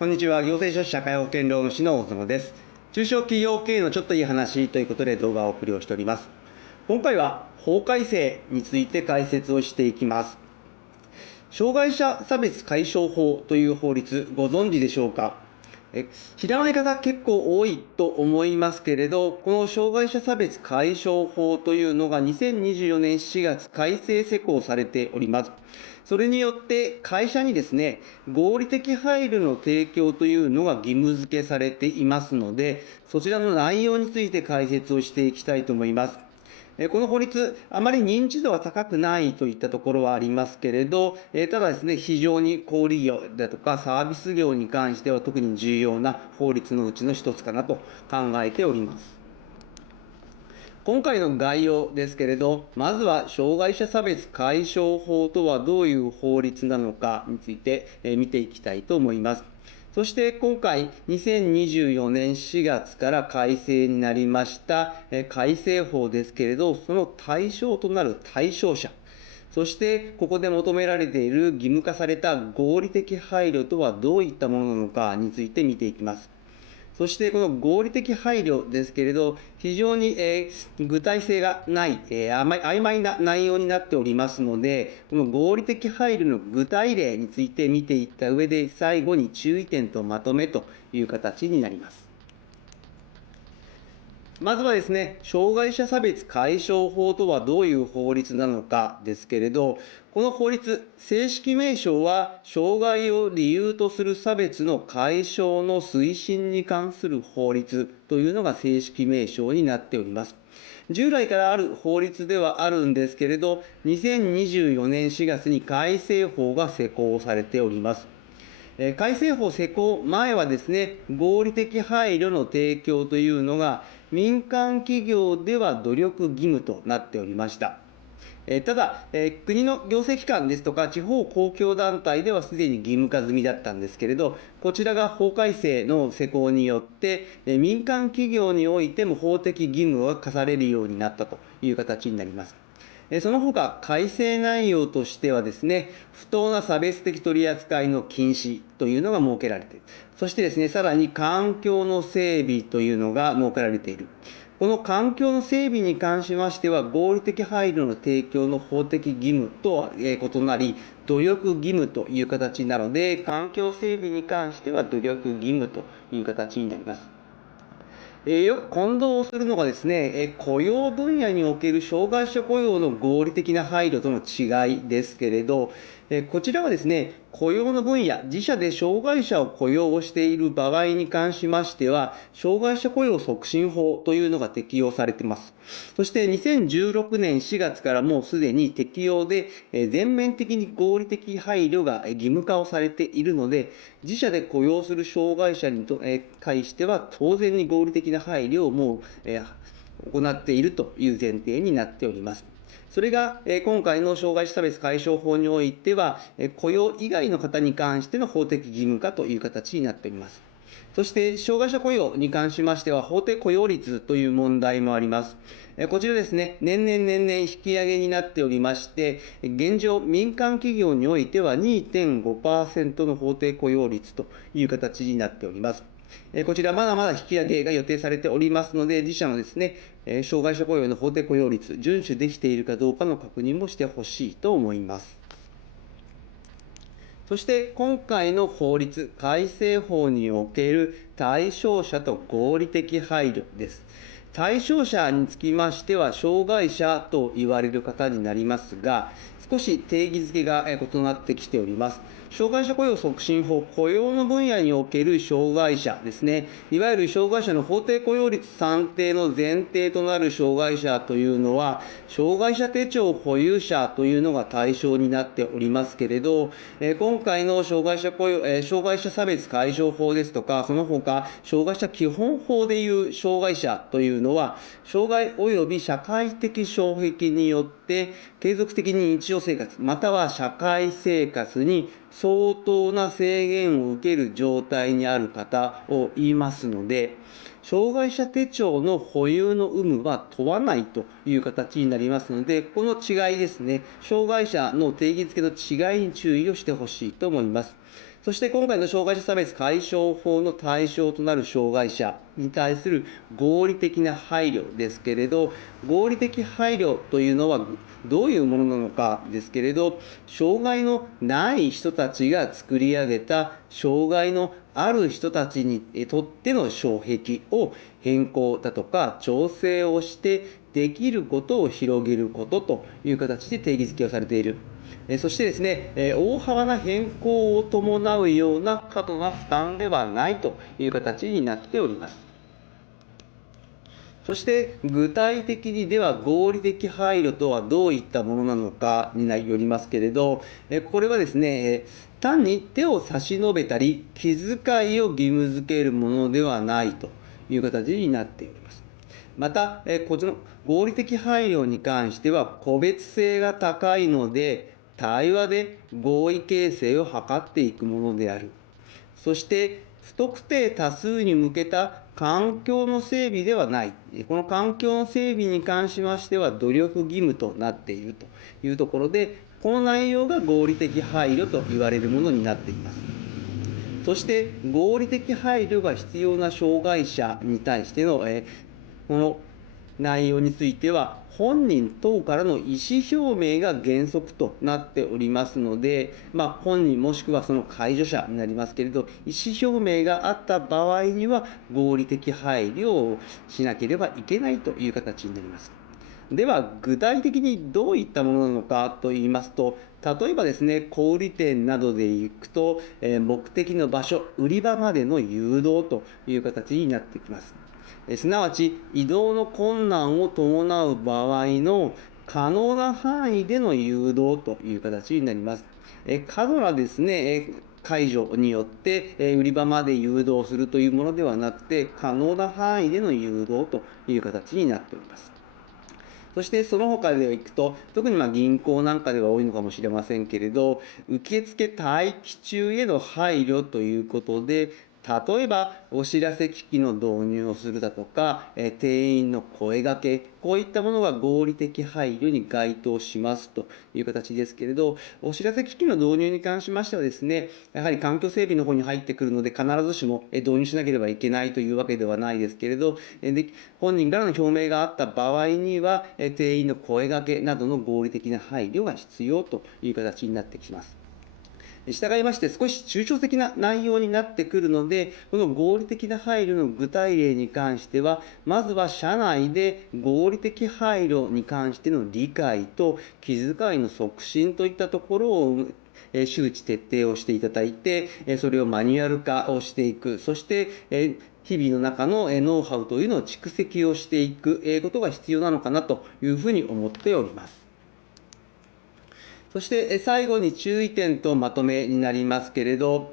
こんにちは。行政書士社会保険労務士の大園です。中小企業経営のちょっといい話ということで動画をお送りをしております。今回は法改正について解説をしていきます。障害者差別解消法という法律、ご存知でしょうか？知らない方結構多いと思いますけれど、この障害者差別解消法というのが2024年4月改正施行されております。それによって会社にですね、合理的配慮の提供というのが義務付けされていますので、そちらの内容について解説をしていきたいと思います。この法律、あまり認知度は高くないといったところはありますけれど、ただですね、非常に小売業だとかサービス業に関しては特に重要な法律のうちの一つかなと考えております。今回の概要ですけれど、まずは障害者差別解消法とはどういう法律なのかについて見ていきたいと思います。そして今回2024年4月から改正になりました改正法ですけれど、その対象となる対象者、そしてここで求められている義務化された合理的配慮とはどういったものなのかについて見ていきます。そしてこの合理的配慮ですけれど、非常に具体性がない、曖昧な内容になっておりますので、この合理的配慮の具体例について見ていった上で、最後に注意点とまとめという形になります。まずはですね、障害者差別解消法とはどういう法律なのかですけれど、この法律、正式名称は、障害を理由とする差別の解消の推進に関する法律というのが正式名称になっております。従来からある法律ではあるんですけれど、2024年4月に改正法が施行されております。改正法施行前はですね、合理的配慮の提供というのが民間企業では努力義務となっておりました。ただ、国の行政機関ですとか地方公共団体ではすでに義務化済みだったんですけれど、こちらが法改正の施行によって、民間企業においても法的義務が課されるようになったという形になります。その他、改正内容としてはですね、不当な差別的取り扱いの禁止というのが設けられている。そしてですね、さらに環境の整備というのが設けられている。この環境の整備に関しましては、合理的配慮の提供の法的義務とは異なり、努力義務という形なので、環境整備に関しては努力義務という形になります。よく混同するのがですね、雇用分野における障害者雇用の合理的な配慮との違いですけれど、こちらはですね、雇用の分野、自社で障害者を雇用をしている場合に関しましては、障害者雇用促進法というのが適用されています。そして2016年4月からもうすでに適用で、全面的に合理的配慮が義務化をされているので、自社で雇用する障害者に対しては、当然に合理的な配慮をもう行っているという前提になっております。それが今回の障害者差別解消法においては、雇用以外の方に関しての法的義務化という形になっております。そして、障害者雇用に関しましては、法定雇用率という問題もあります。こちらですね、年々引き上げになっておりまして、現状、民間企業においては 2.5% の法定雇用率という形になっております。こちら、まだまだ引き上げが予定されておりますので、自社のですね、障害者雇用の法定雇用率、遵守できているかどうかの確認もしてほしいと思います。そして今回の法律、改正法における対象者と合理的配慮です。対象者につきましては、障害者と言われる方になりますが、少し定義づけが異なってきております。障害者雇用促進法、雇用の分野における障害者ですね。いわゆる障害者の法定雇用率算定の前提となる障害者というのは、障害者手帳保有者というのが対象になっておりますけれど、今回の障害者差別解消法ですとか、その他、障害者基本法でいう障害者というのは、障害及び社会的障壁によって、継続的に日常生活、または社会生活に相当な制限を受ける状態にある方を言いますので、障害者手帳の保有の有無は問わないという形になりますので、この違いですね、障害者の定義づけの違いに注意をしてほしいと思います。そして今回の障害者差別解消法の対象となる障害者に対する合理的な配慮ですけれど、合理的配慮というのはどういうものなのかですけれど、障害のない人たちが作り上げた障害のある人たちにとっての障壁を変更だとか調整をしてできることを広げることという形で定義づけをされている。そしてですね、大幅な変更を伴うような過度な負担ではないという形になっております。そして具体的にでは合理的配慮とはどういったものなのかによりますけれど、これはですね、単に手を差し伸べたり気遣いを義務づけるものではないという形になっております。また、こちらの合理的配慮に関しては個別性が高いので、対話で合意形成を図っていくものである。そして、不特定多数に向けた環境の整備ではない。この環境の整備に関しましては、努力義務となっているというところで、この内容が合理的配慮と言われるものになっています。そして、合理的配慮が必要な障害者に対しての、この内容については、本人等からの意思表明が原則となっておりますので、本人もしくはその介助者になりますけれど、意思表明があった場合には、合理的配慮をしなければいけないという形になります。では、具体的にどういったものなのかといいますと、例えばですね、小売店などで行くと、目的の場所、売り場までの誘導という形になってきます。すなわち、移動の困難を伴う場合の可能な範囲での誘導という形になります。過度なですね、解除によって売り場まで誘導するというものではなくて、可能な範囲での誘導という形になっております。そしてその他でいくと、特に銀行なんかでは多いのかもしれませんけれど、受付待機中への配慮ということで、例えばお知らせ機器の導入をするだとか、店員の声掛け、こういったものが合理的配慮に該当しますという形ですけれど、お知らせ機器の導入に関しましてはですね、やはり環境整備の方に入ってくるので、必ずしも導入しなければいけないというわけではないですけれど、本人からの表明があった場合には、店員の声掛けなどの合理的な配慮が必要という形になってきます。従いまして、少し抽象的な内容になってくるので、この合理的な配慮の具体例に関しては、まずは社内で合理的配慮に関しての理解と気遣いの促進といったところを周知徹底をしていただいて、それをマニュアル化をしていく、そして日々の中のノウハウというのを蓄積をしていくことが必要なのかなというふうに思っております。そして最後に注意点とまとめになりますけれど、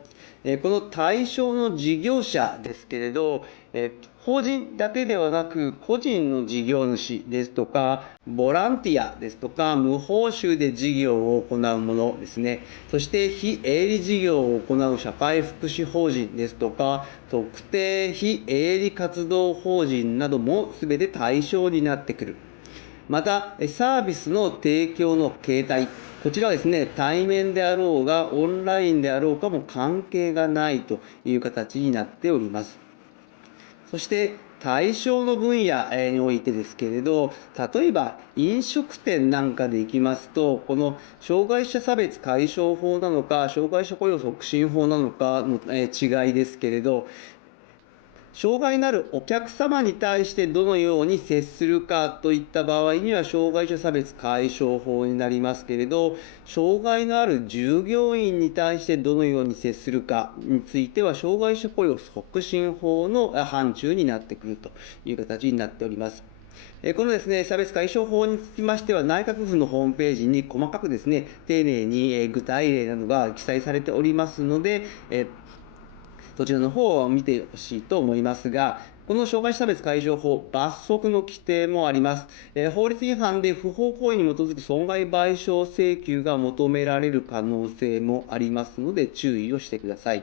この対象の事業者ですけれど、法人だけではなく個人の事業主ですとか、ボランティアですとか、無報酬で事業を行うものですね、そして非営利事業を行う社会福祉法人ですとか、特定非営利活動法人なども全て対象になってくる。また、サービスの提供の形態、こちらはですね、対面であろうが、オンラインであろうかも関係がないという形になっております。そして、対象の分野においてですけれど、例えば飲食店なんかでいきますと、この障害者差別解消法なのか、障害者雇用促進法なのかの違いですけれど、障害のあるお客様に対してどのように接するかといった場合には、障害者差別解消法になりますけれど、障害のある従業員に対してどのように接するかについては、障害者雇用促進法の範疇になってくるという形になっております。このですね、差別解消法につきましては、内閣府のホームページに細かくですね、丁寧に具体例などが記載されておりますので、そちらの方を見てほしいと思いますが、この障害者差別解消法、罰則の規定もあります。法律違反で不法行為に基づく損害賠償請求が求められる可能性もありますので、注意をしてください。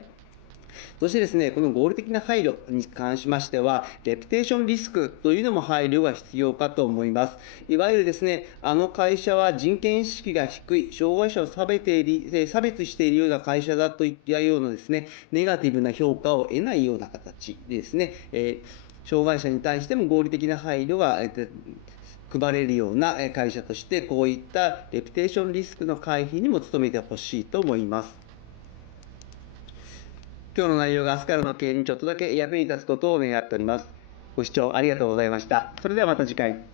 そしてですね、この合理的な配慮に関しましては、レピュテーションリスクというのも配慮が必要かと思います。いわゆるですね、あの会社は人権意識が低い、障害者を差別しているような会社だといったようなですね、ネガティブな評価を得ないような形でですね、障害者に対しても合理的な配慮が、配れるような会社として、こういったレピュテーションリスクの回避にも努めてほしいと思います。今日の内容が明日からの経営にちょっとだけ役に立つことを願っております。ご視聴ありがとうございました。それではまた次回。